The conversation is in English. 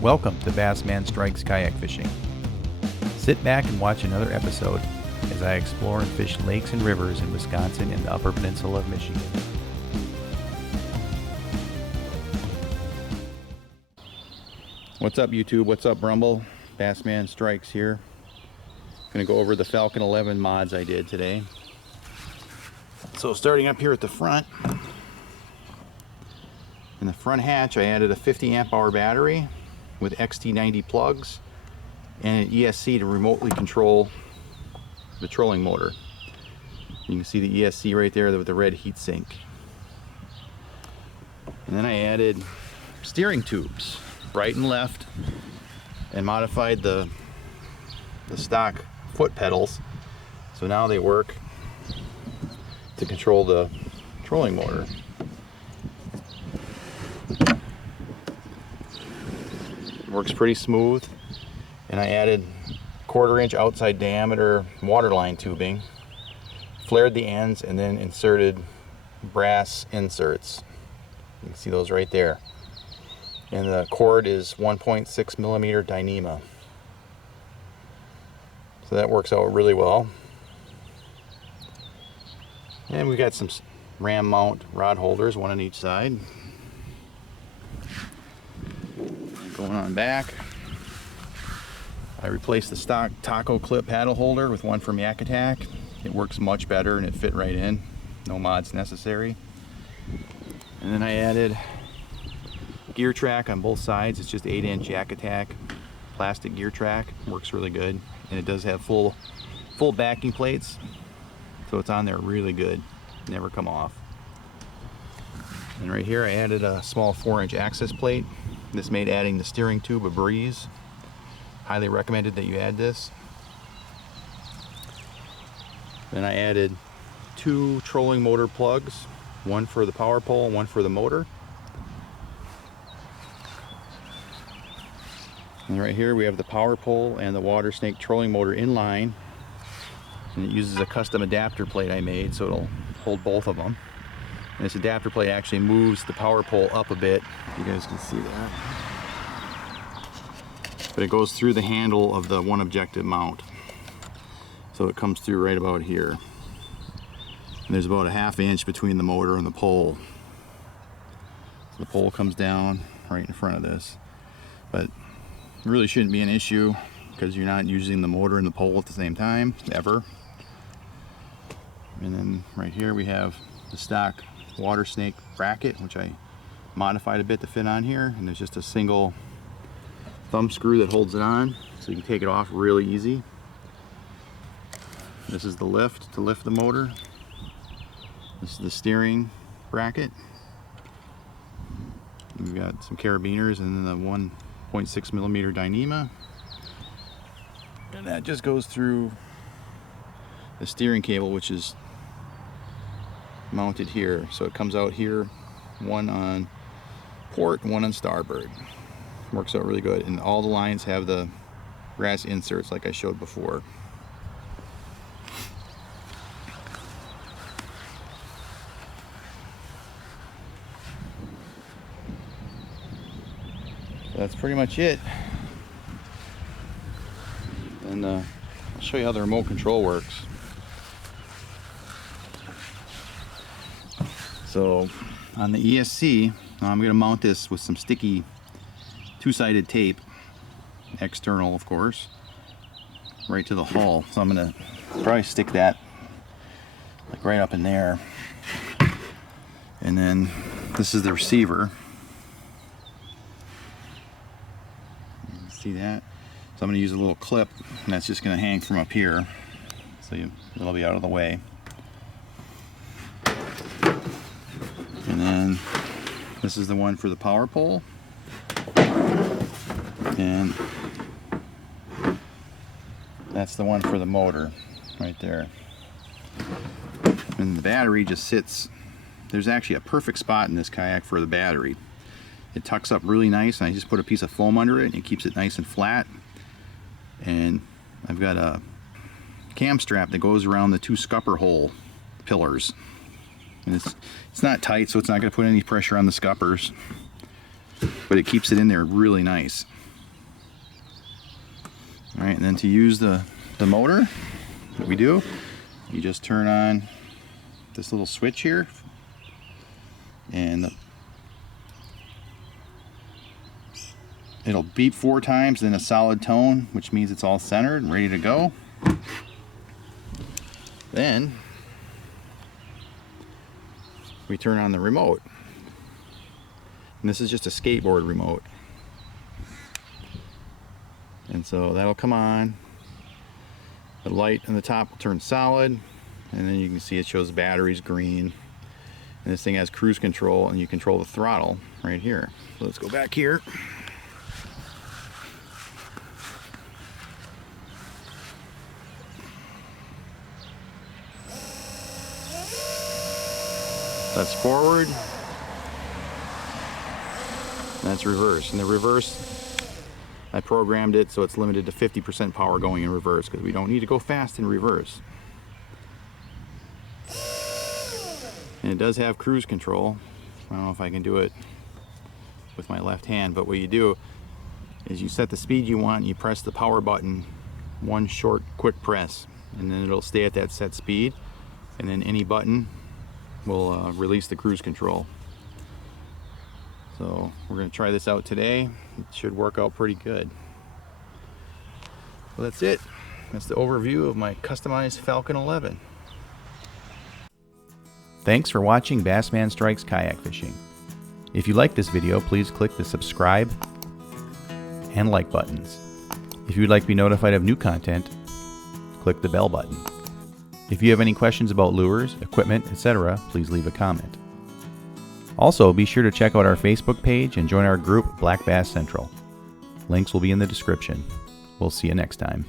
Welcome to Bassman Strikes Kayak Fishing. Sit back and watch another episode as I explore and fish lakes and rivers in Wisconsin and the Upper Peninsula of Michigan. What's up YouTube? What's up Brumble? Bassman Strikes here. Gonna go over the Falcon 11 mods I did today. So starting up here at the front, in the front hatch I added a 50 amp hour battery with XT90 plugs and an ESC to remotely control the trolling motor. You can see the ESC right there with the red heat sink. And then I added steering tubes, right and left, and modified the stock foot pedals so now they work to control the trolling motor. Works pretty smooth, and I added 1/4 inch outside diameter waterline tubing, flared the ends, and then inserted brass inserts. You can see those right there. And the cord is 1.6 millimeter Dyneema. So that works out really well. And we got some ram mount rod holders, one on each side. Going on back, I replaced the stock taco clip paddle holder with one from Yak Attack. It works much better and it fit right in. No mods necessary. And then I added gear track on both sides. It's just 8-inch Yak Attack plastic gear track. Works really good, and it does have full backing plates, so it's on there really good. Never come off. And right here I added a small 4-inch access plate. This made adding the steering tube a breeze. Highly recommended that you add this. Then I added 2 trolling motor plugs, one for the power pole and one for the motor. And right here we have the power pole and the Watersnake trolling motor in line, and it uses a custom adapter plate I made so it'll hold both of them. And this adapter plate actually moves the power pole up a bit. You guys can see that. But it goes through the handle of the one objective mount. So it comes through right about here. And there's about a 1/2 inch between the motor and the pole. So the pole comes down right in front of this. But it really shouldn't be an issue because you're not using the motor and the pole at the same time, ever. And then right here we have the stock Watersnake bracket, which I modified a bit to fit on here, and there's just a single thumb screw that holds it on, so you can take it off really easy. This is the lift to lift the motor. This is the steering bracket. We've got some carabiners and then the 1.6 millimeter Dyneema, and that just goes through the steering cable, which is mounted here. So it comes out here, one on port and one on starboard. Works out really good, and all the lines have the brass inserts like I showed before. That's pretty much it. And I'll show you how the remote control works. So on the ESC, I'm going to mount this with some sticky 2-sided tape, external of course, right to the hull. So I'm going to probably stick that like right up in there. And then this is the receiver. You can see that? So I'm going to use a little clip, and that's just going to hang from up here, so it'll be out of the way. And then this is the one for the power pole, and that's the one for the motor right there. And the battery just sits, there's actually a perfect spot in this kayak for the battery. It tucks up really nice, and I just put a piece of foam under it and it keeps it nice and flat. And I've got a cam strap that goes around the 2 scupper hole pillars. And it's not tight, so it's not going to put any pressure on the scuppers, but it keeps it in there really nice. All right, and then to use the motor, what we do, you just turn on this little switch here, and it'll beep 4 times in a solid tone, which means it's all centered and ready to go. Then we turn on the remote, and this is just a skateboard remote, and so that'll come on. The light on the top will turn solid, and then you can see it shows batteries green, and this thing has cruise control, and you control the throttle right here. So let's go back here. That's forward, that's reverse. And the reverse, I programmed it so it's limited to 50% power going in reverse, because we don't need to go fast in reverse. And it does have cruise control. I don't know if I can do it with my left hand, but what you do is you set the speed you want, and you press the power button, one short quick press, and then it'll stay at that set speed, and then any button will release the cruise control. So we're going to try this out today. It should work out pretty good. Well, that's it. That's the overview of my customized Falcon 11. Thanks for watching Bassman Strikes Kayak Fishing. If you like this video, please click the subscribe and like buttons. If you would like to be notified of new content, click the bell button. If you have any questions about lures, equipment, etc., please leave a comment. Also, be sure to check out our Facebook page and join our group Black Bass Central. Links will be in the description. We'll see you next time.